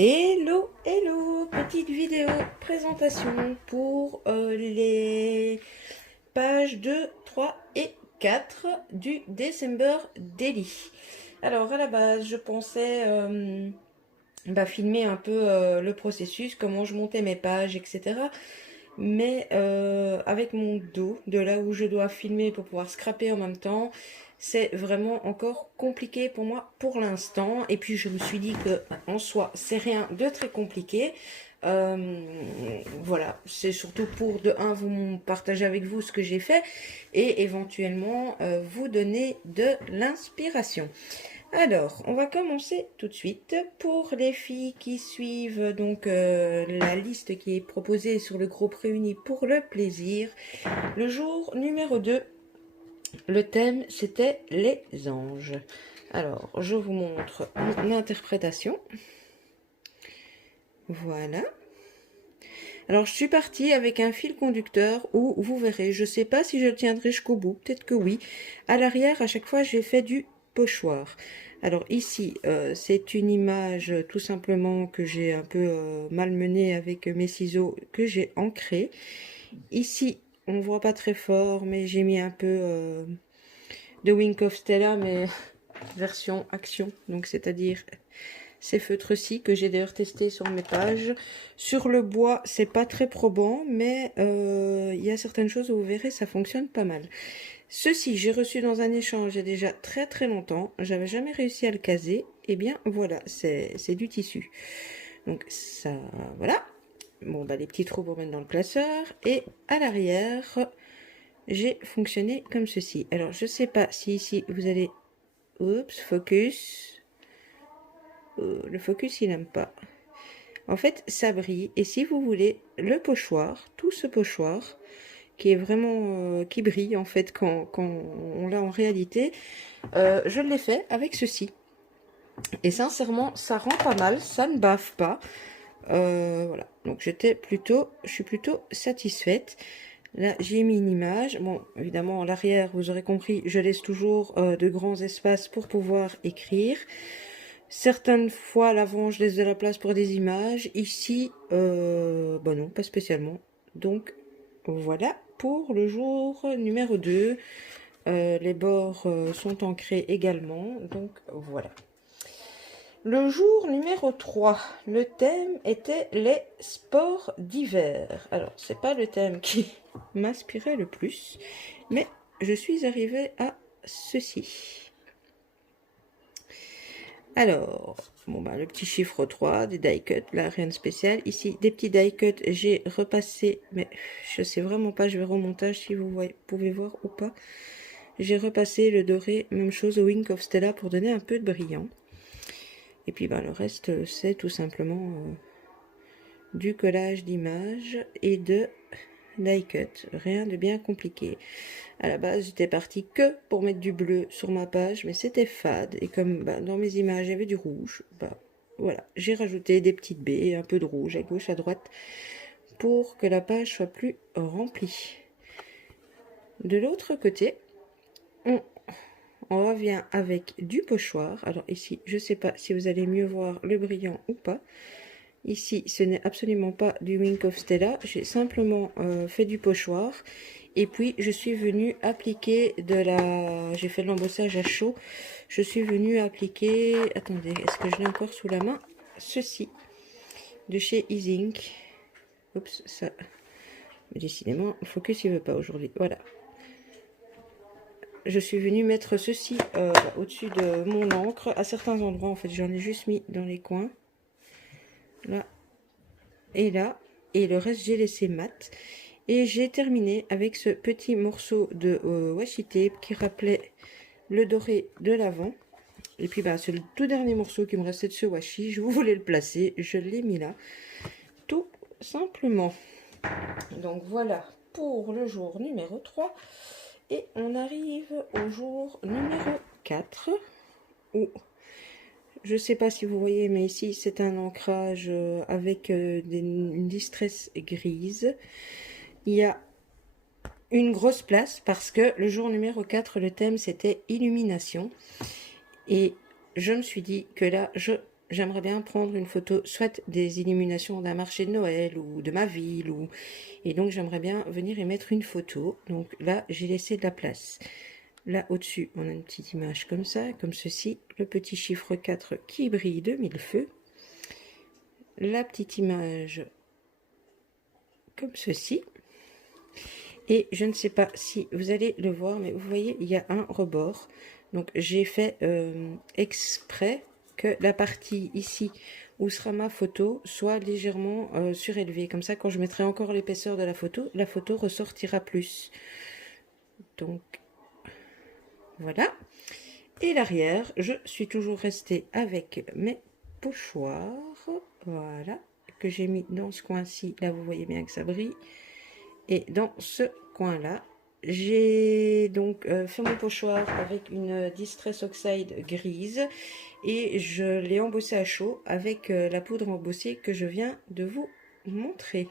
Hello, hello, petite vidéo présentation pour les pages 2, 3 et 4 du December Daily. Alors à la base, je pensais filmer un peu le processus, comment je montais mes pages, etc. Mais avec mon dos, de là où je dois filmer pour pouvoir scraper en même temps, c'est vraiment encore compliqué pour moi pour l'instant. Et puis je me suis dit que en soi, c'est rien de très compliqué. Voilà, c'est surtout pour de un vous partager avec vous ce que j'ai fait et éventuellement vous donner de l'inspiration. Alors, on va commencer tout de suite. Pour les filles qui suivent donc la liste qui est proposée sur le groupe Réunis pour le plaisir, le jour numéro 2, le thème c'était les anges. Alors, je vous montre mon interprétation. Voilà. Alors, je suis partie avec un fil conducteur où, vous verrez, je ne sais pas si je le tiendrai jusqu'au bout, peut-être que oui. À l'arrière, à chaque fois, j'ai fait du pochoir. Alors ici, c'est une image tout simplement que j'ai un peu malmenée avec mes ciseaux que j'ai ancré. Ici, on voit pas très fort, mais j'ai mis un peu de Wink of Stella, mais version action, donc c'est-à-dire ces feutres-ci que j'ai d'ailleurs testé sur mes pages. Sur le bois, c'est pas très probant, mais il y a certaines choses où vous verrez, ça fonctionne pas mal. Ceci, j'ai reçu dans un échange il y a déjà très très longtemps. J'avais jamais réussi à le caser. Et bien voilà, c'est du tissu. Donc ça, voilà. Bon, bah les petits trous pour mettre dans le classeur. Et à l'arrière, j'ai fonctionné comme ceci. Alors je sais pas si ici vous allez... Oups, focus. Le focus il n'aime pas. En fait, ça brille. Et si vous voulez, le pochoir, tout ce pochoir, qui est vraiment... qui brille en fait quand on l'a en réalité, je l'ai fait avec ceci. Et sincèrement, ça rend pas mal, ça ne bave pas. Voilà, donc je suis plutôt satisfaite. Là, j'ai mis une image. Bon, évidemment, à l'arrière, vous aurez compris, je laisse toujours de grands espaces pour pouvoir écrire. Certaines fois, à l'avant, je laisse de la place pour des images. Ici, bah non, pas spécialement. Donc, voilà pour le jour numéro 2. Les bords sont ancrés également. Donc, voilà. Le jour numéro 3, le thème était les sports d'hiver. Alors, c'est pas le thème qui m'inspirait le plus, mais je suis arrivée à ceci. Alors, bon bah le petit chiffre 3, des die cuts, là rien de spécial. Ici, des petits die cuts, j'ai repassé, mais je sais vraiment pas, je vais remontage si vous pouvez voir ou pas. J'ai repassé le doré, même chose au Wink of Stella pour donner un peu de brillant. Et puis le reste, c'est tout simplement du collage d'images et de die cut. Rien de bien compliqué. À la base, j'étais partie que pour mettre du bleu sur ma page, mais c'était fade. Et comme dans mes images, il y avait du rouge, voilà, j'ai rajouté des petites baies, un peu de rouge à gauche, à droite, pour que la page soit plus remplie. De l'autre côté, on revient avec du pochoir. Alors ici, je ne sais pas si vous allez mieux voir le brillant ou pas. Ici, ce n'est absolument pas du Wink of Stella. J'ai simplement fait du pochoir. Et puis, je suis venue appliquer de la... J'ai fait de l'embossage à chaud. Je suis venue appliquer... Attendez, est-ce que je l'ai encore sous la main? Ceci, de chez Easink. Oups, ça... Décidément, le focus, il veut pas aujourd'hui. Voilà. Je suis venue mettre ceci au-dessus de mon encre. À certains endroits, en fait, j'en ai juste mis dans les coins. Là et là. Et le reste, j'ai laissé mat. Et j'ai terminé avec ce petit morceau de washi tape qui rappelait le doré de l'avant. Et puis c'est le tout dernier morceau qui me restait de ce washi. Je voulais le placer, je l'ai mis là. Tout simplement. Donc voilà pour le jour numéro 3. Et on arrive au jour numéro 4. Où je ne sais pas si vous voyez, mais ici c'est un ancrage avec une distress grise. Il y a une grosse place parce que le jour numéro 4, le thème c'était illumination. Et je me suis dit que là, je j'aimerais bien prendre une photo, soit des illuminations d'un marché de Noël ou de ma ville, et donc j'aimerais bien venir y mettre une photo. Donc là, j'ai laissé de la place. Là, au-dessus, on a une petite image comme ça, comme ceci, le petit chiffre 4 qui brille de mille feux. La petite image comme ceci. Et je ne sais pas si vous allez le voir, mais vous voyez, il y a un rebord. Donc j'ai fait exprès que la partie ici où sera ma photo soit légèrement surélevée. Comme ça, quand je mettrai encore l'épaisseur de la photo ressortira plus. Donc voilà. Et l'arrière, je suis toujours restée avec mes pochoirs. Voilà. Que j'ai mis dans ce coin-ci. Là, vous voyez bien que ça brille. Et dans ce coin-là, j'ai donc fait mon pochoir avec une Distress Oxide grise et je l'ai embossé à chaud avec la poudre embossée que je viens de vous montrer.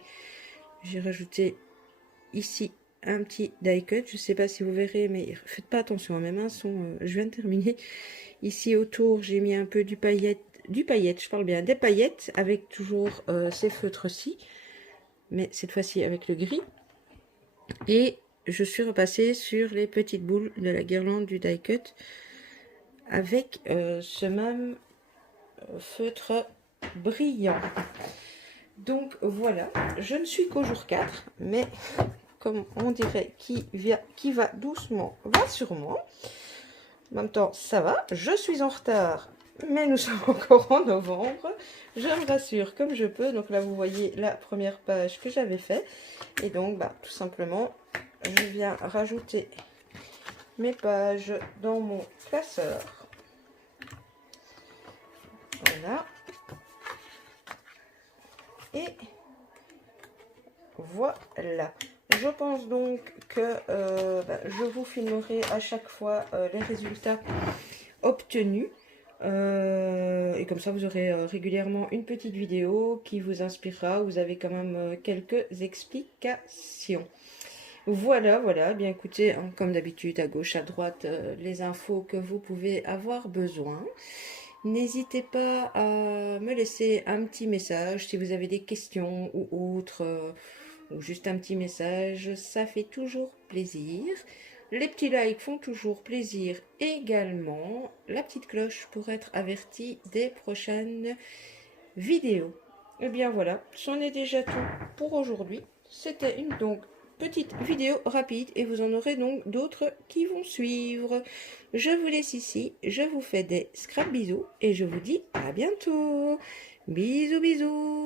J'ai rajouté ici un petit die cut, je ne sais pas si vous verrez, mais faites pas attention, mes mains sont... je viens de terminer. Ici autour, j'ai mis un peu du paillette, je parle bien, des paillettes avec toujours ces feutres-ci, mais cette fois-ci avec le gris. Et je suis repassée sur les petites boules de la guirlande du die cut avec ce même feutre brillant. Donc voilà, je ne suis qu'au jour 4, mais comme on dirait qui va doucement, va sûrement. En même temps, ça va, je suis en retard, mais nous sommes encore en novembre. Je me rassure comme je peux. Donc là, vous voyez la première page que j'avais fait. Et donc, tout simplement, je viens rajouter mes pages dans mon classeur. Voilà. Et voilà. Je pense donc que je vous filmerai à chaque fois les résultats obtenus. Et comme ça, vous aurez régulièrement une petite vidéo qui vous inspirera. Vous avez quand même quelques explications. Voilà, voilà. Bien écoutez, hein, comme d'habitude, à gauche, à droite, les infos que vous pouvez avoir besoin. N'hésitez pas à me laisser un petit message si vous avez des questions ou autres, ou juste un petit message. Ça fait toujours plaisir. Les petits likes font toujours plaisir également. La petite cloche pour être averti des prochaines vidéos. Et bien voilà, c'en est déjà tout pour aujourd'hui. C'était une donc petite vidéo rapide et vous en aurez donc d'autres qui vont suivre. Je vous laisse ici, je vous fais des scrap bisous et je vous dis à bientôt. Bisous bisous.